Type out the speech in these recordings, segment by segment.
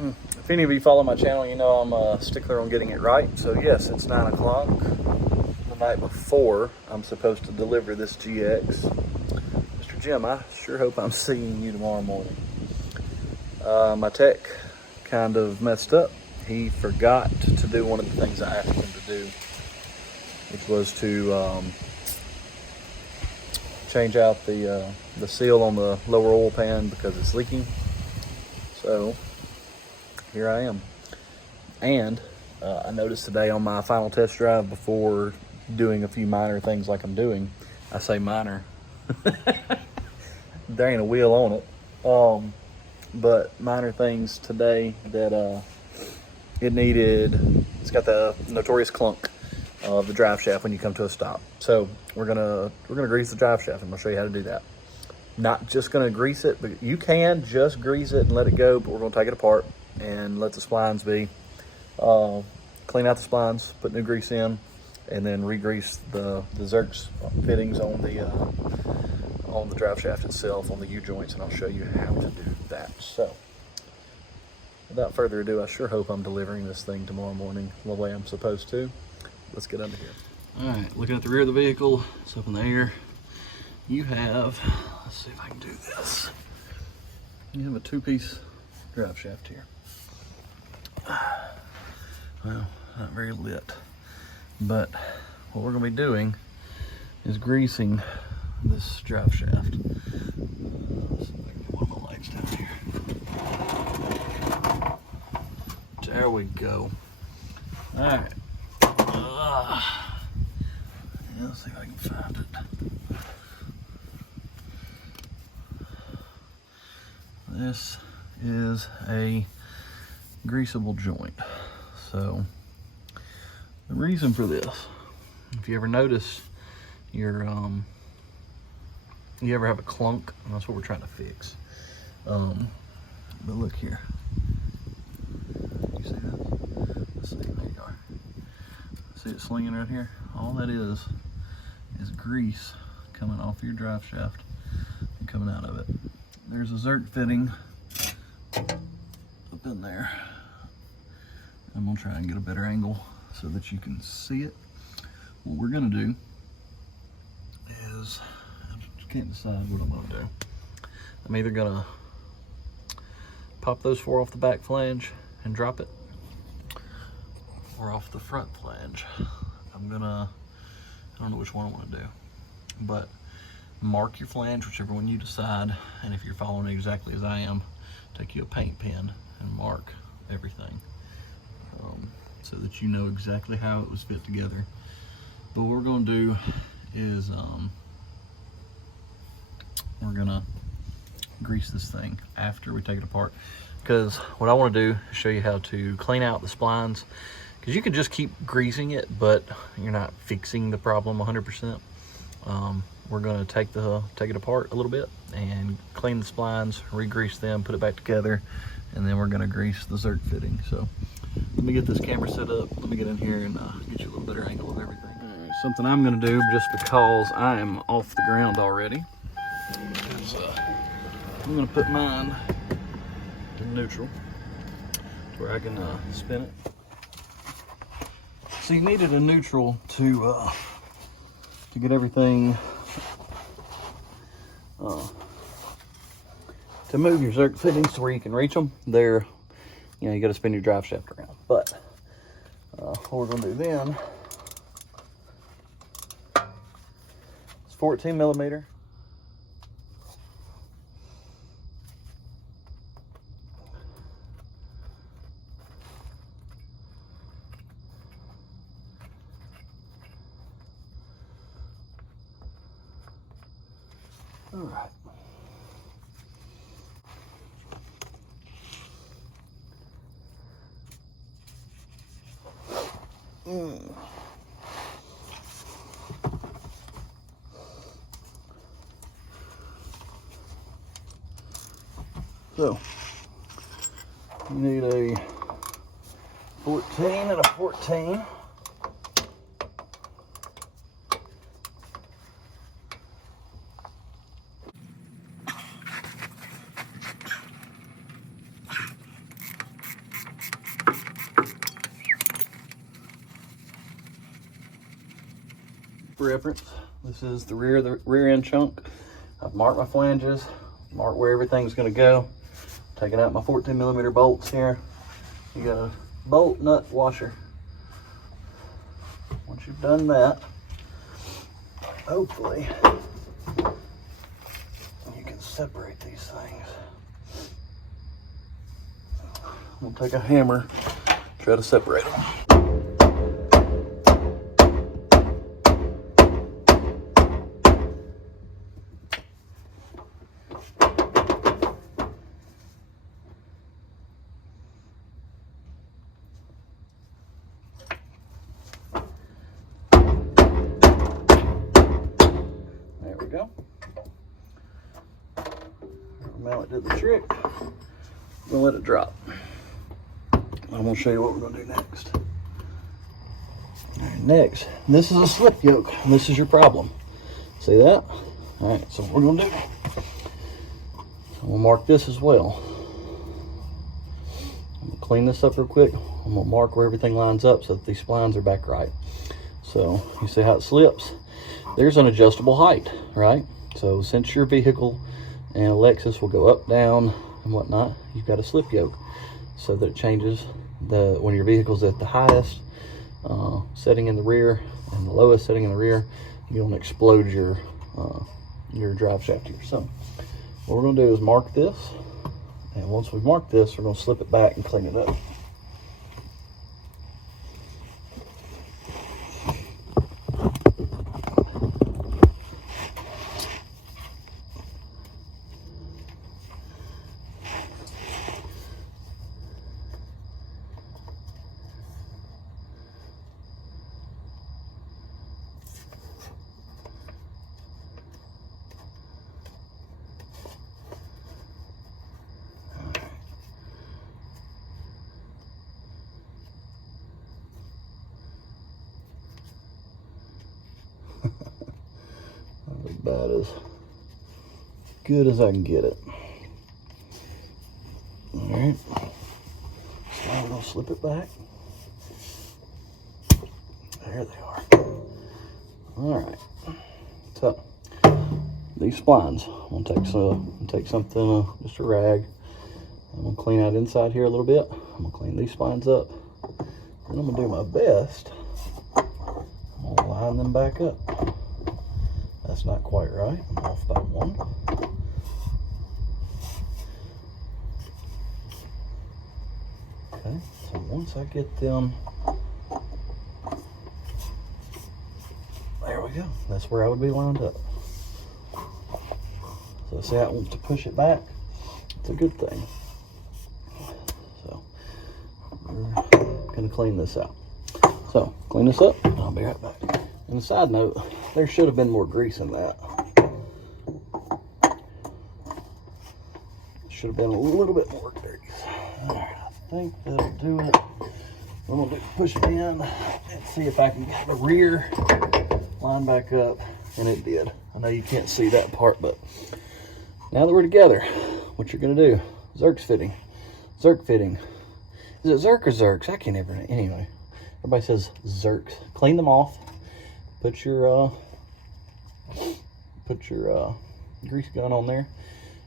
If any of you follow my channel, you know I'm a stickler on getting it right. So yes, it's 9 o'clock. The night before I'm supposed to deliver this GX. Mr. Jim, I sure hope I'm seeing you tomorrow morning. My tech kind of messed up. He forgot to do one of the things I asked him to do, which was to change out the seal on the lower oil pan because it's leaking. So here I am. And I noticed today on my final test drive, before doing a few minor things like I'm doing, I say minor, there ain't a wheel on it, but minor things today that it needed. It's got the notorious clunk of the drive shaft when you come to a stop. So we're gonna grease the drive shaft, and I'll show you how to do that. Not just gonna grease it, but you can just grease it and let it go, but we're gonna take it apart and let the splines be. Clean out the splines, put new grease in, and then re-grease the Zerks fittings on the drive shaft itself, on the U-joints, and I'll show you how to do that. So without further ado, I sure hope I'm delivering this thing tomorrow morning the way I'm supposed to. Let's get under here. All right, looking at the rear of the vehicle, it's up in the air. You have, let's see if I can do this. You have a two-piece drive shaft here. Well, not very lit, but what we're gonna be doing is greasing this drive shaft. Let's see if I can get one of my lights down here. There we go. All right. Let's see if I can find it. This is a greasable joint. So the reason for this, if you ever notice your you ever have a clunk, and that's what we're trying to fix. But look here. You see that? Let's see, there you are. See it slinging right here? All that is grease coming off your drive shaft and coming out of it. There's a Zerk fitting up in there. I'm gonna try and get a better angle so that you can see it. What we're gonna do is, I can't decide what I'm gonna do. I'm either gonna pop those four off the back flange and drop it, or off the front flange. I don't know which one I want to do, but mark your flange, whichever one you decide, and if you're following exactly as I am, take you a paint pen and mark everything so that you know exactly how it was fit together. But what we're going to do is we're going to grease this thing after we take it apart, because what I want to do is show you how to clean out the splines, because you can just keep greasing it, but you're not fixing the problem 100%. We're going to take it apart a little bit and clean the splines, re-grease them, put it back together, and then we're going to grease the Zerk fitting. So let me get this camera set up. Let me get in here and get you a little better angle of everything. All right, something I'm going to do, just because I am off the ground already, is I'm going to put mine in neutral to where I can spin it. So you needed a neutral to get everything to move your Zerk fittings to where you can reach them. There, you know, you got to spin your drive shaft around. But what we're going to do then is 14 millimeter. All right. So you need a 14 and a 14. reference, this is the rear end chunk. I've marked my flanges, marked where everything's gonna go. Taking out my 14mm bolts here. You got a bolt nut washer. Once you've done that, hopefully you can separate these things. I'm gonna take a hammer, try to separate them. There we go. Mallet did the trick. We'll let it drop. I'm gonna show you what we're gonna do next. All right, next, this is a slip yoke, and this is your problem. See that? All right, so what we're gonna do, we'll mark this as well. I'm gonna clean this up real quick. I'm gonna mark where everything lines up so that these splines are back right. So you see how it slips? There's an adjustable height, right? So since your vehicle and a Lexus will go up, down, and whatnot, you've got a slip yoke so that it changes when your vehicle's at the highest setting in the rear and the lowest setting in the rear. You don't explode your drive shaft here. So what we're going to do is mark this, and once we've marked this, we're going to slip it back and clean it up. About as good as I can get it. All right, so now we're gonna slip it back. There they are. All right, so these splines, I'm gonna take something, just a rag. I'm gonna clean out inside here a little bit. I'm gonna clean these splines up, and I'm gonna do my best. I'm gonna line them back up. That's not quite right. I'm off by one. Okay, so once I get them, there we go. That's where I would be lined up. So see how it wants to push it back? It's a good thing. So we're gonna clean this out. So clean this up, and I'll be right back. And a side note, there should have been more grease in that. Should have been a little bit more grease. All right, I think that'll do it. I'm gonna push it in and see if I can get the rear line back up, and it did. I know you can't see that part, but now that we're together, what you're gonna do, Zerk fitting. Is it Zerk or Zerks? I can't ever, anyway. Everybody says Zerks. Clean them off. Put your grease gun on there.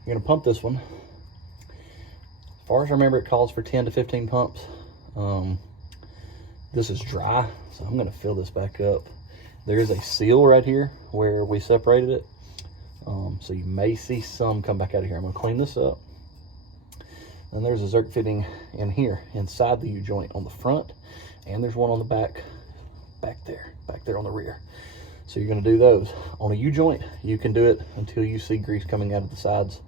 You're gonna pump this one. As far as I remember, it calls for 10 to 15 pumps. This is dry, so I'm gonna fill this back up. There is a seal right here where we separated it. So you may see some come back out of here. I'm gonna clean this up. And there's a Zerk fitting in here, inside the U-joint on the front, and there's one on the back there on the rear. So you're going to do those on a U-joint. You can do it until you see grease coming out of the sides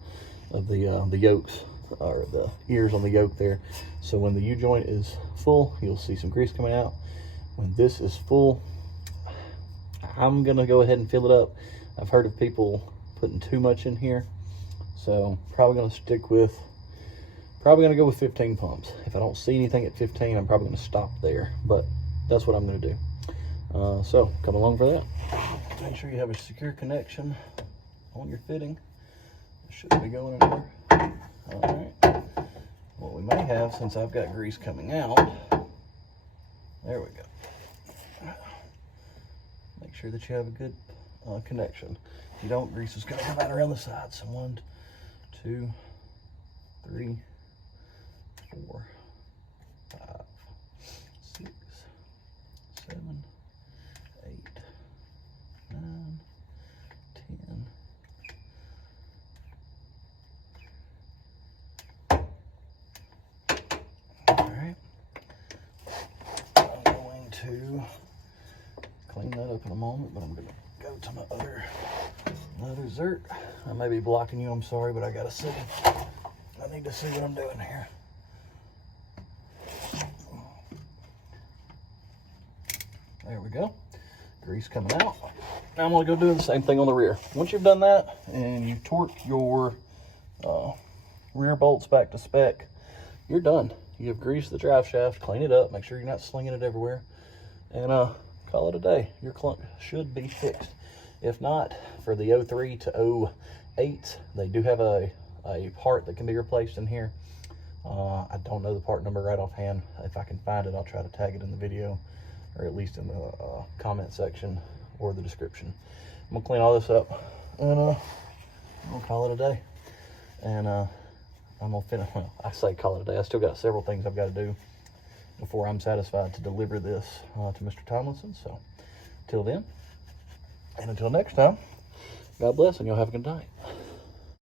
of the yokes, or the ears on the yoke there. So when the U-joint is full, you'll see some grease coming out. When this is full, I'm going to go ahead and fill it up. I've heard of people putting too much in here, so probably going to go with 15 pumps. If I don't see anything at 15, I'm probably going to stop there, but that's what I'm going to do. So come along for that. Make sure you have a secure connection on your fitting. It shouldn't be going anywhere. All right. What we may have, since I've got grease coming out, there we go. Make sure that you have a good connection. If you don't, grease is going to come out around the sides. So 1, 2, 3, 4, 5, 6, 7, 8, 9, 10. All right. I'm going to clean that up in a moment, but I'm going to go to my other dessert. I may be blocking you, I'm sorry, but I gotta see. I need to see what I'm doing here. There we go. Grease coming out. Now I'm gonna go do the same thing on the rear. Once you've done that and you torque your rear bolts back to spec, you're done. You have greased the drive shaft, clean it up, make sure you're not slinging it everywhere, and call it a day. Your clunk should be fixed. If not, for the 03 to 08, they do have a part that can be replaced in here. I don't know the part number right offhand. If I can find it, I'll try to tag it in the video, or at least in the comment section or the description. I'm gonna clean all this up, and I'm gonna call it a day. And I'm gonna finish, well, I say call it a day. I still got several things I've got to do before I'm satisfied to deliver this to Mr. Tomlinson. So, till then, and until next time, God bless, and you'll have a good night.